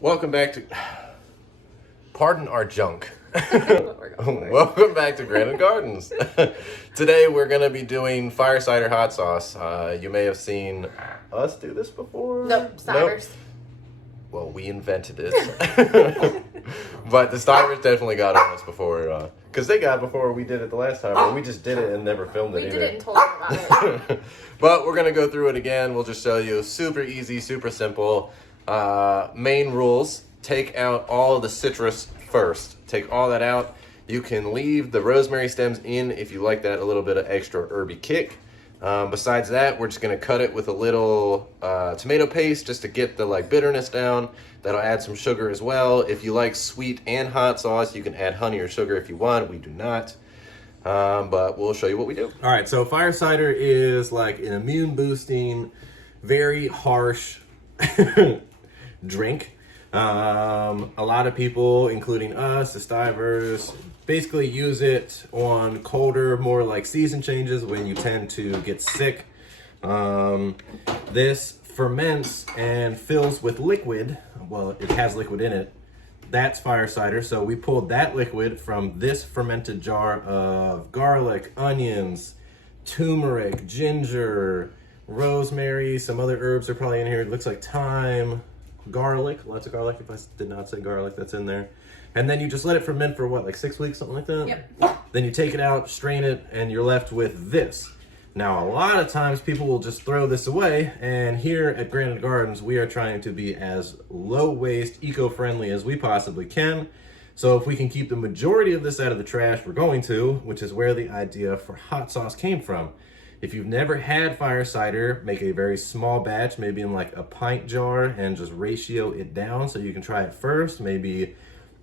Welcome back to... Pardon our junk. Welcome back to Granite Gardens. Today we're going to be doing fire cider hot sauce. You may have seen us do this before. Nope, Ciders. Well, we invented it. But the Stivers definitely got on us before. Because they got before we did it the last time. Or we just did it and never filmed it either. We did it and told them about it. But we're going to go through it again. We'll just show you. Super easy, super simple. Main rules. Take out all the citrus first. Take all that out. You can leave the rosemary stems in if you like that a little bit of extra herby kick. Besides that, we're just going to cut it with a little tomato paste just to get the bitterness down. That'll add some sugar as well. If you like sweet and hot sauce, you can add honey or sugar if you want. We do not. But we'll show you what we do. All right, so fire cider is like an immune boosting, very harsh drink. A lot of people, including us, the Stivers, basically use it on colder, more like season changes when you tend to get sick. This ferments and fills with liquid. Well, it has liquid in it. That's fire cider. So we pulled that liquid from this fermented jar of garlic, onions, turmeric, ginger, rosemary, some other herbs are probably in here. It looks like thyme, garlic, lots of garlic. If I did not say garlic, that's in there. And then you just let it ferment for what, like 6 weeks, something like that? Yep. Then you take it out, strain it, and you're left with this. Now, a lot of times people will just throw this away, and here at Granite Gardens, we are trying to be as low waste, eco-friendly as we possibly can. So if we can keep the majority of this out of the trash, we're going to, which is where the idea for hot sauce came from. If you've never had fire cider, make a very small batch, maybe in like a pint jar, and just ratio it down so you can try it first. Maybe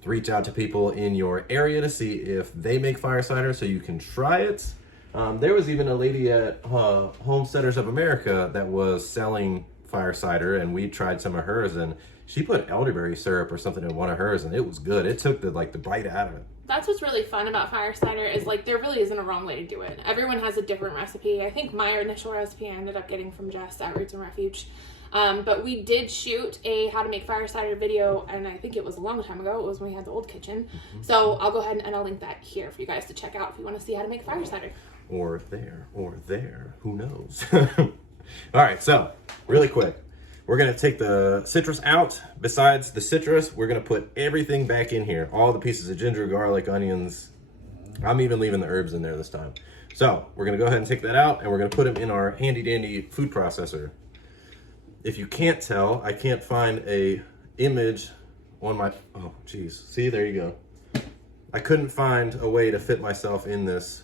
reach out to people in your area to see if they make fire cider so you can try it. There was even a lady at Homesteaders of America that was selling fire cider, and we tried some of hers, and she put elderberry syrup or something in one of hers, and it was good. It took the bite out of it. That's what's really fun about fire cider is there really isn't a wrong way to do it. Everyone has a different recipe. I think my initial recipe I ended up getting from Jess at Roots and Refuge. But we did shoot a how to make fire cider video, and I think it was a long time ago. It was when we had the old kitchen. So I'll go ahead and I'll link that here for you guys to check out if you want to see how to make fire cider. Or there, who knows? All right, so really quick. We're gonna take the citrus out. Besides the citrus, we're gonna put everything back in here. All the pieces of ginger, garlic, onions. I'm even leaving the herbs in there this time. So we're gonna go ahead and take that out, and we're gonna put them in our handy dandy food processor. If you can't tell, I can't find a image on my, oh geez, see, there you go. I couldn't find a way to fit myself in this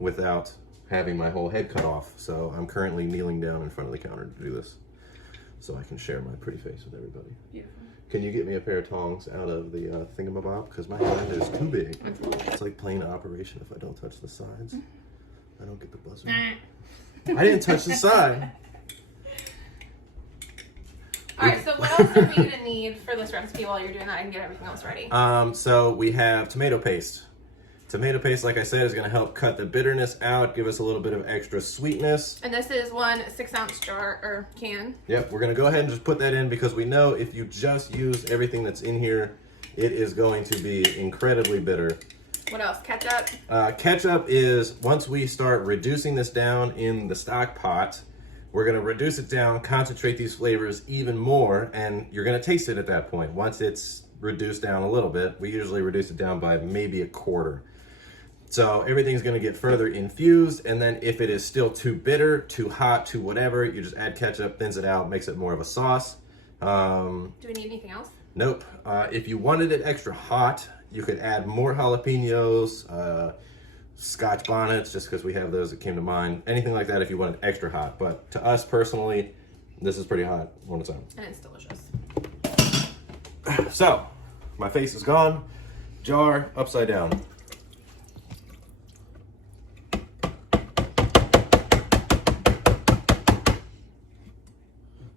without having my whole head cut off. So I'm currently kneeling down in front of the counter to do this, so I can share my pretty face with everybody. Beautiful. Can you get me a pair of tongs out of the thingamabob? Because my hand is too big. It's like playing Operation if I don't touch the sides. I don't get the buzzer. I didn't touch the side. Alright, so what else are we going to need for this recipe while you're doing that? I can get everything else ready. So we have tomato paste. Tomato paste, like I said, is going to help cut the bitterness out, give us a little bit of extra sweetness. And this is 1 6-ounce jar, or can. Yep, we're going to go ahead and just put that in because we know if you just use everything that's in here, it is going to be incredibly bitter. What else? Ketchup? Ketchup is, once we start reducing this down in the stock pot, we're going to reduce it down, concentrate these flavors even more, and you're going to taste it at that point. Once it's reduced down a little bit, we usually reduce it down by maybe a quarter. So everything's going to get further infused, and then if it is still too bitter, too hot, too whatever, you just add ketchup, thins it out, makes it more of a sauce. Do we need anything else? Nope. If you wanted it extra hot, you could add more jalapenos, Scotch bonnets, just because we have those that came to mind. Anything like that if you want it extra hot. But to us personally, this is pretty hot on its own. And it's delicious. So, my face is gone. Jar upside down.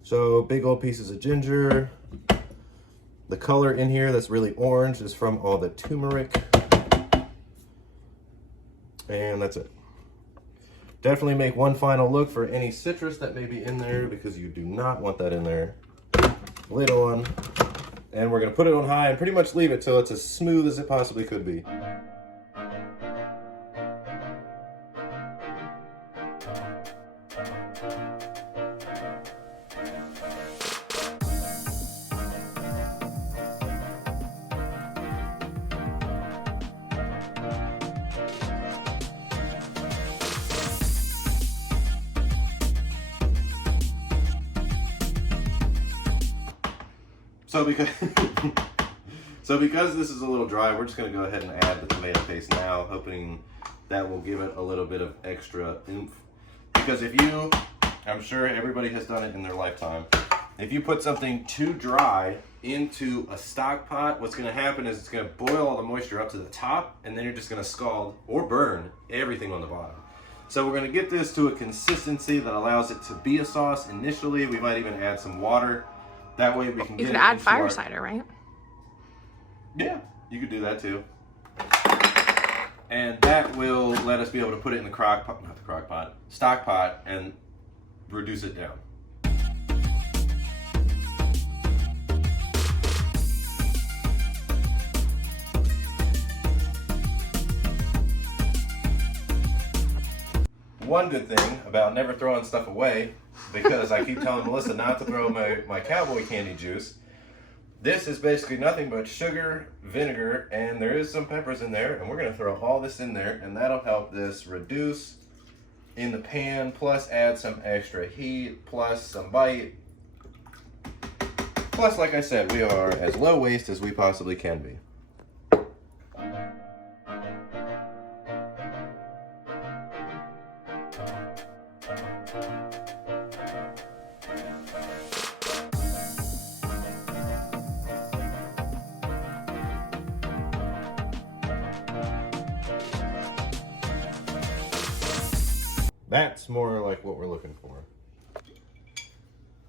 So, big old pieces of ginger. The color in here that's really orange is from all the turmeric. And that's it. Definitely make one final look for any citrus that may be in there because you do not want that in there. Lid on. And we're gonna put it on high and pretty much leave it till it's as smooth as it possibly could be. So because this is a little dry, we're just going to go ahead and add the tomato paste now, hoping that will give it a little bit of extra oomph. Because I'm sure everybody has done it in their lifetime, if you put something too dry into a stock pot, what's going to happen is it's going to boil all the moisture up to the top, and then you're just going to scald or burn everything on the bottom. So we're going to get this to a consistency that allows it to be a sauce initially. We might even add some water. That way we can get it. You could add fire cider, right? Yeah, you could do that too. And that will let us be able to put it in the stock pot, and reduce it down. One good thing about never throwing stuff away, because I keep telling Melissa not to throw my cowboy candy juice. This is basically nothing but sugar, vinegar, and there is some peppers in there, and we're gonna throw all this in there, and that'll help this reduce in the pan, plus add some extra heat, plus some bite. Plus, like I said, we are as low waste as we possibly can be. That's more like what we're looking for.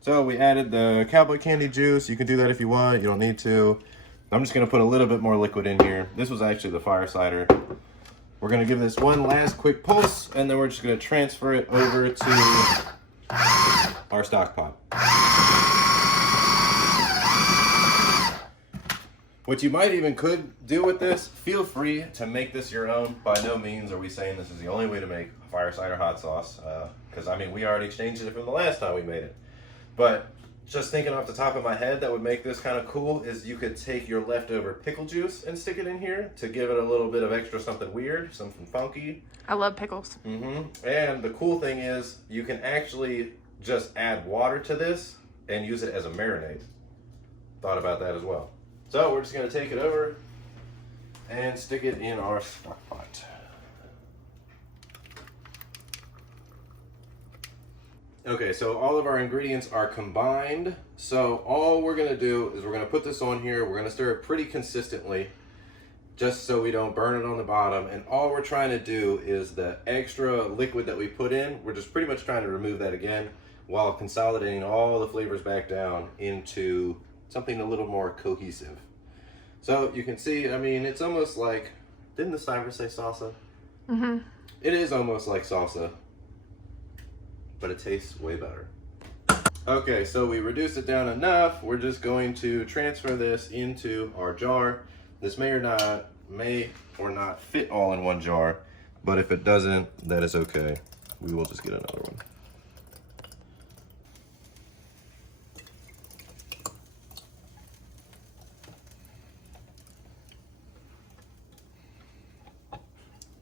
So we added the cowboy candy juice. You can do that if you want, you don't need to. I'm just gonna put a little bit more liquid in here. This was actually the fire cider. We're gonna give this one last quick pulse, and then we're just gonna transfer it over to our stock pot. What you might even could do with this, feel free to make this your own. By no means are we saying this is the only way to make fire cider hot sauce, because I mean, we already changed it from the last time we made it. But just thinking off the top of my head that would make this kind of cool is you could take your leftover pickle juice and stick it in here to give it a little bit of extra something weird, something funky. I love pickles. And the cool thing is you can actually just add water to this and use it as a marinade. Thought about that as well. So we're just gonna take it over and stick it in our stock pot. Okay, so all of our ingredients are combined. So all we're gonna do is we're gonna put this on here. We're gonna stir it pretty consistently just so we don't burn it on the bottom. And all we're trying to do is the extra liquid that we put in, we're just pretty much trying to remove that again while consolidating all the flavors back down into something a little more cohesive. So you can see, I mean, it's almost like, didn't the Cider say salsa? It is almost like salsa, but it tastes way better. Okay, so we reduced it down enough. We're just going to transfer this into our jar. This may or not fit all in one jar, but if it doesn't, that is okay. We will just get another one.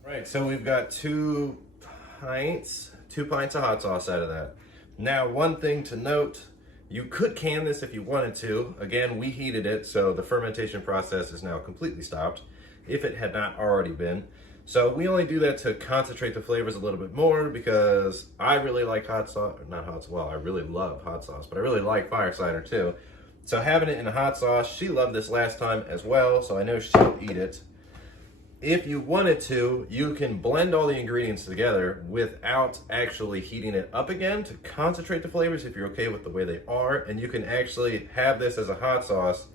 Right, so we've got 2 pints of hot sauce out of that. Now, one thing to note, you could can this if you wanted to. Again, we heated it, so the fermentation process is now completely stopped, if it had not already been. So we only do that to concentrate the flavors a little bit more because I really like hot sauce, I really love hot sauce, but I really like fire cider too. So having it in a hot sauce, she loved this last time as well, so I know she'll eat it. If you wanted to, you can blend all the ingredients together without actually heating it up again to concentrate the flavors if you're okay with the way they are. And you can actually have this as a hot sauce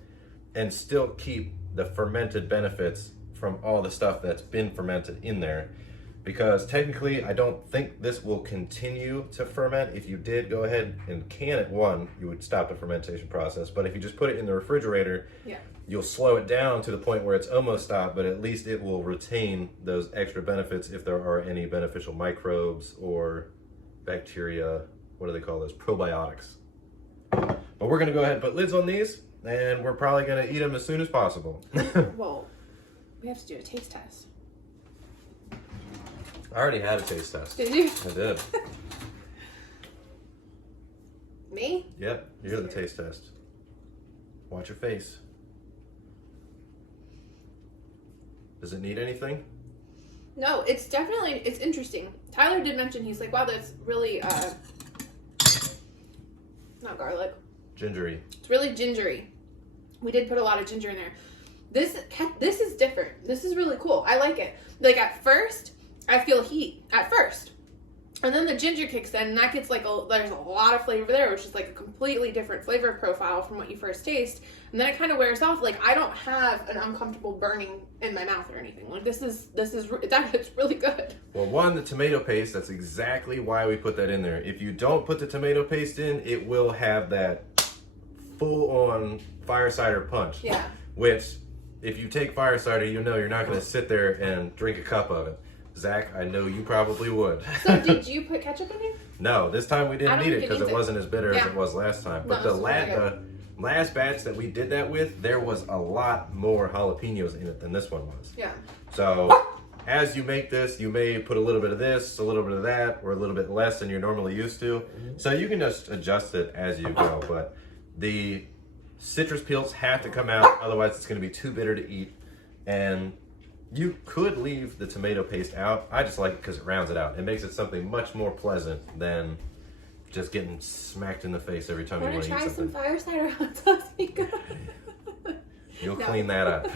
and still keep the fermented benefits from all the stuff that's been fermented in there. because technically I don't think this will continue to ferment. If you did go ahead and can it, you would stop the fermentation process. But if you just put it in the refrigerator, you'll slow it down to the point where it's almost stopped, but at least it will retain those extra benefits if there are any beneficial microbes or bacteria. What do they call those? Probiotics. But we're gonna go ahead and put lids on these, and we're probably gonna eat them as soon as possible. Well, we have to do a taste test. I already had a taste test. Did you? I did. Me? Yep, you're the taste test. Watch your face. Does it need anything? No, it's definitely, it's interesting. Tyler did mention, he's like, wow, that's really, not garlic. Gingery. It's really gingery. We did put a lot of ginger in there. This is different. This is really cool. I like it. Like at first, I feel heat at first. And then the ginger kicks in, and that gets like there's a lot of flavor there, which is like a completely different flavor profile from what you first taste. And then it kind of wears off. Like I don't have an uncomfortable burning in my mouth or anything. Like it's really good. Well, one, the tomato paste, that's exactly why we put that in there. If you don't put the tomato paste in, it will have that full-on fire cider punch. Yeah. Which, if you take fire cider, you know you're not going to sit there and drink a cup of it. Zach, I know you probably would. So did you put ketchup in here? No, this time we didn't need it because it wasn't as bitter as it was last time. But No, the last batch that we did that with, there was a lot more jalapenos in it than this one was. Yeah. So as you make this, you may put a little bit of this, a little bit of that, or a little bit less than you're normally used to. So you can just adjust it as you go. But the citrus peels have to come out, otherwise it's going to be too bitter to eat. And you could leave the tomato paste out. I just like it because it rounds it out. It makes it something much more pleasant than just getting smacked in the face every time you want to eat something. Try some fire cider hot sauce, Nico. You'll clean that up.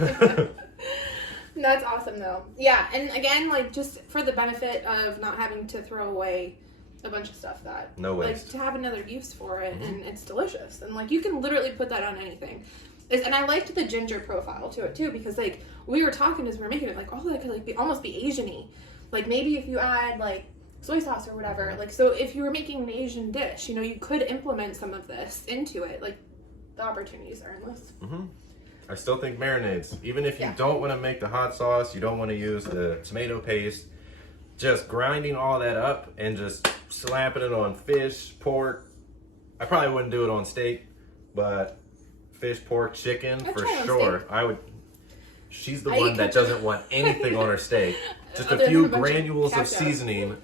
That's awesome though. Yeah, and again, like just for the benefit of not having to throw away a bunch of stuff that no waste. Like to have another use for it, and it's delicious. And like you can literally put that on anything. And I liked the ginger profile to it too, because like we were talking as we were making it, like, oh, that could like almost be Asian-y. Like maybe if you add like soy sauce or whatever, like so if you were making an Asian dish, you know, you could implement some of this into it. Like the opportunities are endless. I still think marinades, even if you don't want to make the hot sauce, you don't want to use the tomato paste, just grinding all that up and just slapping it on fish, pork. I probably wouldn't do it on steak, but fish, pork, chicken, for sure. I would. She's the one that doesn't want anything on her steak. Just a few granules of seasoning,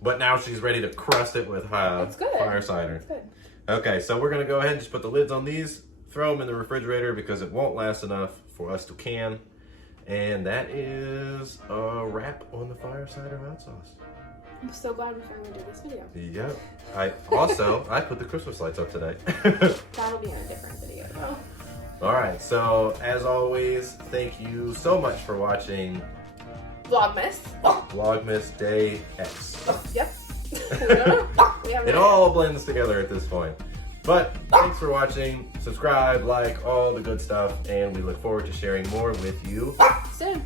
but now she's ready to crust it with fire cider. It's good. Okay, so we're gonna go ahead and just put the lids on these, throw them in the refrigerator because it won't last enough for us to can. And that is a wrap on the fire cider hot sauce. I'm so glad we finally did this video. Yep. I put the Christmas lights up today. That'll be in a different video though. All right, so as always, thank you so much for watching Vlogmas Day X. Yep. It all blends together at this point. But thanks for watching. Subscribe, like, all the good stuff, and we look forward to sharing more with you soon.